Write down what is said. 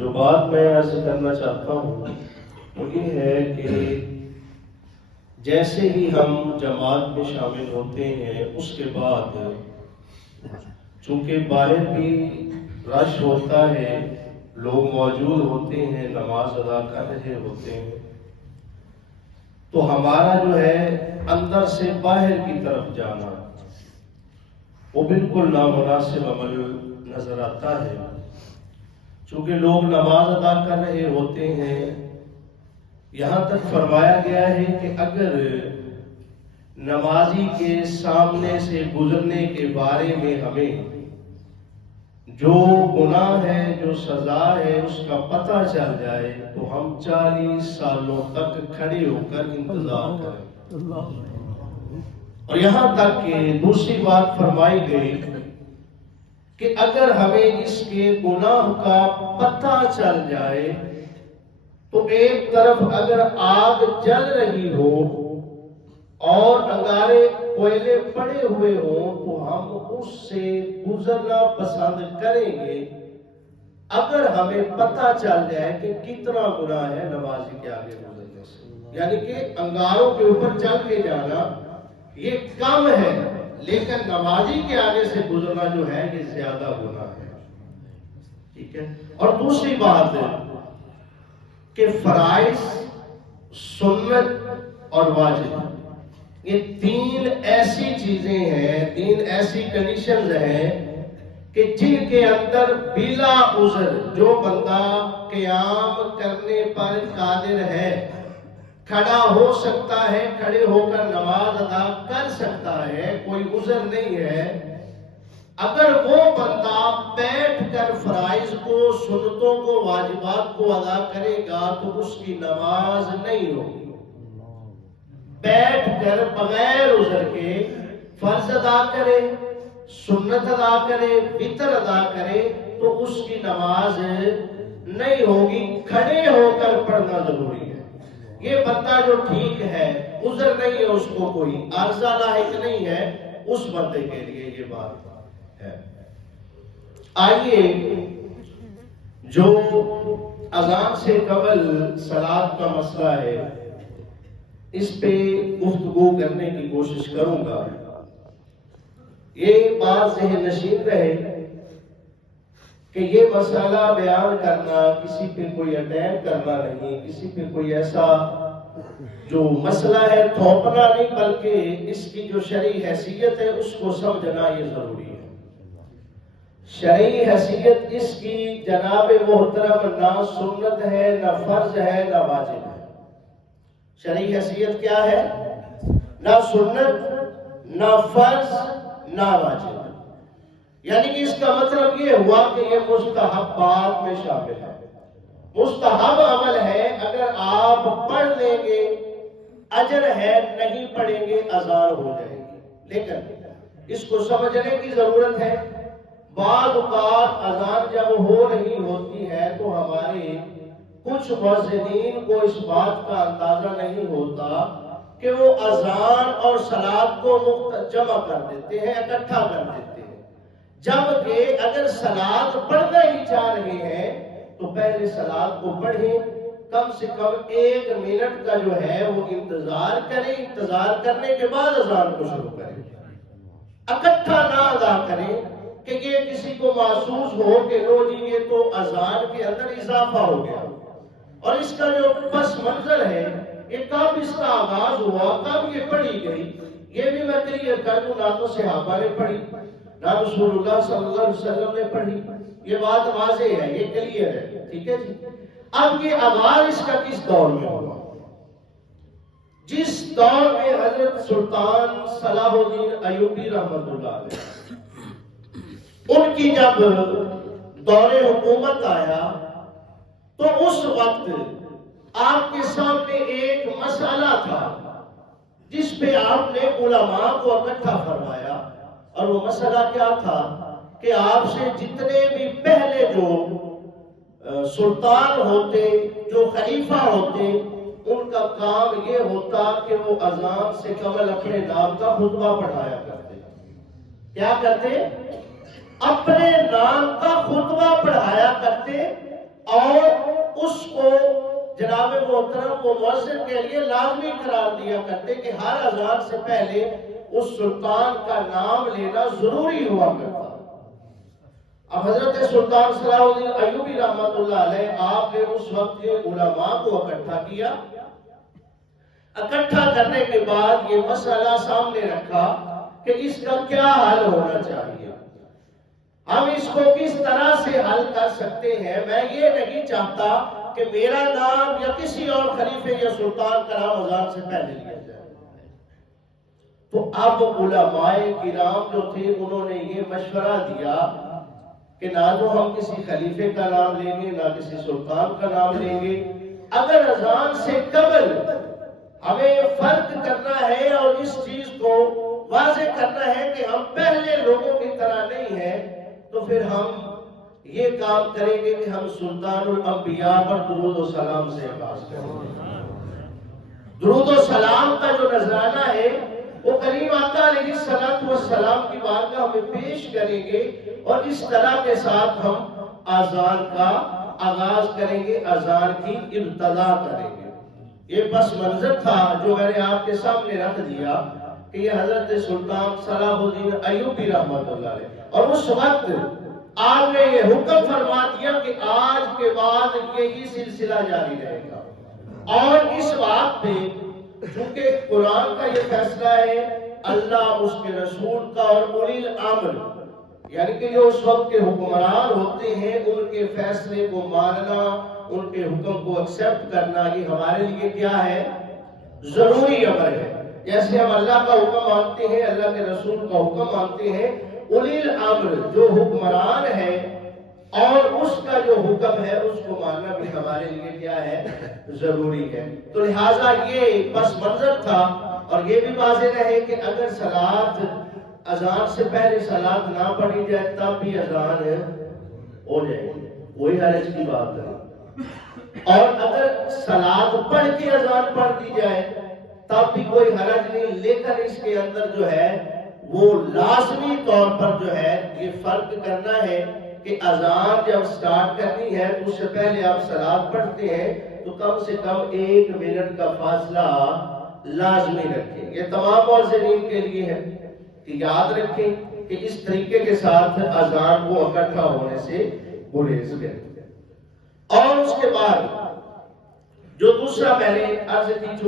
جو بات میں عرض کرنا چاہتا ہوں وہ یہ ہے کہ جیسے ہی ہم جماعت میں شامل ہوتے ہیں اس کے بعد چونکہ باہر بھی رش ہوتا ہے، لوگ موجود ہوتے ہیں، نماز ادا کر رہے ہوتے ہیں، تو ہمارا جو ہے اندر سے باہر کی طرف جانا وہ بالکل نامناسب عمل نظر آتا ہے۔ چونکہ لوگ نماز ادا کر رہے ہوتے ہیں، یہاں تک فرمایا گیا ہے کہ اگر نمازی کے سامنے سے گزرنے کے بارے میں ہمیں جو گناہ ہے، جو سزا ہے، اس کا پتہ چل جائے تو ہم 40 سالوں تک کھڑے ہو کر انتظار کریں۔ اور یہاں تک کہ دوسری بات فرمائی گئی کہ اگر ہمیں اس کے گناہ کا پتہ چل جائے تو ایک طرف اگر آگ جل رہی ہو اور انگارے کوئلے پڑے ہوئے ہوں تو ہم اس سے گزرنا پسند کریں گے اگر ہمیں پتہ چل جائے کہ کتنا گناہ ہے نمازی کے آگے گزرنے سے۔ یعنی کہ انگاروں کے اوپر چل کے جانا یہ کم ہے، لیکن نمازی کے آگے سے گزرنا جو ہے یہ زیادہ گناہ ہے۔ ٹھیک ہے۔ اور دوسری بات ہے کہ فرائض، سنت اور واجب یہ تین ایسی چیزیں ہیں، تین ایسی کنڈیشنز ہیں کہ جن کے اندر بلا عذر جو بندہ قیام کرنے پر قادر ہے، کھڑا ہو سکتا ہے، کھڑے ہو کر نماز ادا کر سکتا ہے، کوئی عذر نہیں ہے، اگر وہ بندہ بیٹھ کر فرائض کو، سنتوں کو، واجبات کو ادا کرے گا تو اس کی نماز نہیں ہوگی۔ بیٹھ کر بغیر عذر کے فرض ادا کرے، سنت ادا کرے، وتر ادا کرے تو اس کی نماز نہیں ہوگی۔ کھڑے ہو کر پڑھنا ضروری ہے۔ یہ بندہ جو ٹھیک ہے، عذر نہیں ہے، اس کو کوئی عارضہ لاحق نہیں ہے، اس بندے کے لیے یہ بات ہے۔ آئیے جو اذان سے قبل صلاۃ کا مسئلہ ہے اس پہ گفتگو کرنے کی کوشش کروں گا۔ یہ بات ذہن نشین رہے کہ یہ مسئلہ بیان کرنا کسی پہ کوئی اٹیک کرنا نہیں، کسی پہ کوئی ایسا جو مسئلہ ہے تھوپنا نہیں، بلکہ اس کی جو شرعی حیثیت ہے اس کو سمجھنا یہ ضروری ہے۔ شرعی حیثیت اس کی جناب محترم نہ سنت ہے، نہ فرض ہے، نہ واجب ہے۔ شرعی حیثیت کیا ہے؟ نہ سنت، نہ فرض، نہ واجب۔ یعنی کہ اس کا مطلب یہ ہوا کہ یہ مستحبات میں شامل ہے، مستحب عمل ہے، اگر آپ پڑھ لیں گے اجر ہے، نہیں پڑھیں گے اذان ہو جائے گی۔ لیکن اس کو سمجھنے کی ضرورت ہے۔ بعض اوقات اذان جب ہو رہی ہوتی ہے تو ہمارے کچھ مؤذنین کو اس بات کا اندازہ نہیں ہوتا کہ وہ اذان اور صلاۃ کو جمع کر دیتے ہیں، اکٹھا کر دیتے ہیں، جبکہ اگر صلاۃ پڑھنا ہی چاہ رہے ہیں تو پہلے صلاۃ کو پڑھیں، کم سے کم 1 منٹ کا جو ہے وہ انتظار کریں، انتظار کرنے کے بعد اذان کو شروع کریں، اکٹھا نہ ادا کریں کہ یہ کسی کو محسوس ہو کہ لو جی یہ تو اذان کے اندر اضافہ ہو گیا۔ اور اس کا جو پس منظر ہے، یہ کب اس کا آغاز ہوا، کب یہ پڑھی گئی، یہ بھی میں کلیئر کر دوں۔ نہ تو صحابہ نے پڑھی، نہ رسول اللہ صلی اللہ علیہ وسلم نے پڑھی، یہ بات واضح ہے، یہ کلیئر ہے، ٹھیک ہے جی۔ اب یہ آغاز اس کا کس دور میں ہوا؟ جس دور میں حضرت سلطان صلاح الدین ایوبی رحمۃ اللہ علیہ ان کی جب دور حکومت آیا تو اس وقت آپ کے سامنے ایک مسئلہ تھا جس پہ آپ نے علماء کو اکٹھا فرمایا، اور وہ مسئلہ کیا تھا کہ آپ سے جتنے بھی پہلے جو سلطان ہوتے، جو خلیفہ ہوتے، ان کا کام یہ ہوتا کہ وہ اذان سے قبل اپنے نام کا خطبہ پڑھایا کرتے۔ کیا کرتے؟ اپنے نام کا خطبہ پڑھایا کرتے اور اس کو جناب محترم وہ مؤذن کے لیے لازمی قرار دیا کرتے کہ ہر اذان سے پہلے اس سلطان کا نام لینا ضروری ہوا کرتا۔ اب حضرت سلطان صلاح الدین ایوبی رحمۃ اللہ علیہ آپ نے اس وقت کے علماء کو اکٹھا کیا۔ اکٹھا کرنے کے بعد یہ مسئلہ سامنے رکھا کہ اس کا کیا حل ہونا چاہیے، ہم اس کو کس طرح سے حل کر سکتے ہیں۔ میں یہ نہیں چاہتا کہ میرا نام یا کسی اور خلیفے یا سلطان کا نام اذان سے پہلے لیا جائے۔ تو اب علماء کرام جو تھے انہوں نے یہ مشورہ دیا کہ نہ تو ہم کسی خلیفے کا نام لیں گے نہ کسی سلطان کا نام لیں گے، اگر اذان سے قبل ہمیں فرق کرنا ہے اور اس چیز کو واضح کرنا ہے کہ ہم پہلے لوگوں کی طرح نہیں ہیں، تو پھر ہم یہ کام کریں گے کہ ہم سلطان الانبیاء پر درود و سلام سے آغاز کریں گے۔ درود و سلام کا جو نذرانہ ہے وہ کریم آقا علیہ السلام کی بارگاہ میں پیش کریں گے اور اس طرح کے ساتھ ہم اذان کا آغاز کریں گے، اذان کی ابتدا کریں گے۔ یہ پس منظر تھا جو میں نے آپ کے سامنے رکھ دیا کہ یہ حضرت سلطان صلاح الدین ایوبی رحمۃ اللہ علیہ، اور اس وقت آپ نے یہ حکم فرما دیا کہ آج کے بعد یہی سلسلہ جاری رہے گا۔ اور اس بات پہ چونکہ قرآن کا یہ فیصلہ ہے، اللہ اس کے رسول کا اور اولی الامر یعنی کہ جو اس وقت کے حکمران ہوتے ہیں ان کے فیصلے کو ماننا، ان کے حکم کو ایکسپٹ کرنا، یہ ہمارے لیے کیا ہے؟ ضروری امر ہے۔ جیسے ہم اللہ کا حکم مانتے ہیں، اللہ کے رسول کا حکم مانتے ہیں، اولی الامر جو حکمران ہے اور اس کا جو حکم ہے اس کو ماننا بھی ہمارے لیے کیا ہے؟ ضروری ہے۔ تو لہٰذا یہ پس منظر تھا، اور یہ بھی واضح رہے کہ اگر صلاۃ اذان سے پہلے صلاۃ نہ پڑھی جائے تب بھی اذان ہو جائے گی، کوئی حرج کی بات نہیں۔ اور اگر صلاۃ پڑھ کے اذان پڑھ دی جائے تب بھی کوئی حرج نہیں، لیکن اس کے اندر جو ہے وہ لازمی طور پر جو ہے یہ فرق کرنا ہے کہ اذان جب سٹارٹ کرنی ہے تو اس سے پہلے آپ صلاۃ پڑھتے ہیں تو کم سے کم 1 منٹ کا فاصلہ لازمی رکھیں۔ یہ تمام مؤذنین کے لیے ہے کہ یاد رکھیں کہ اس طریقے کے ساتھ اذان کو اکٹھا ہونے سے گریز کریں۔ اور اس کے بعد جو دوسرا میں نے عرض کی